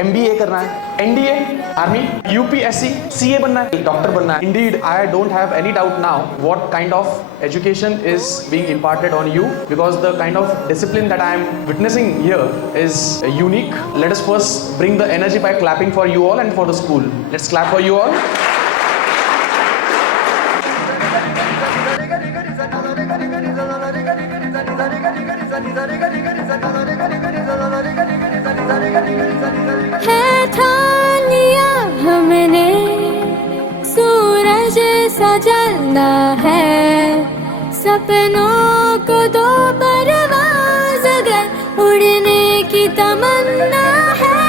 MBA करना है, NDA, army, UPSC, CA बनना है, डॉक्टर बनना है. Indeed, I don't have any doubt now what kind of education is being imparted on you, because the kind of discipline that I am witnessing here is unique. Let us first bring the energy by clapping for you all and for the school. Let's clap for you all. है ठान लिया हमने सूरज सा जलना है, सपनों को दो परवाज़ अगर उड़ने की तमन्ना है।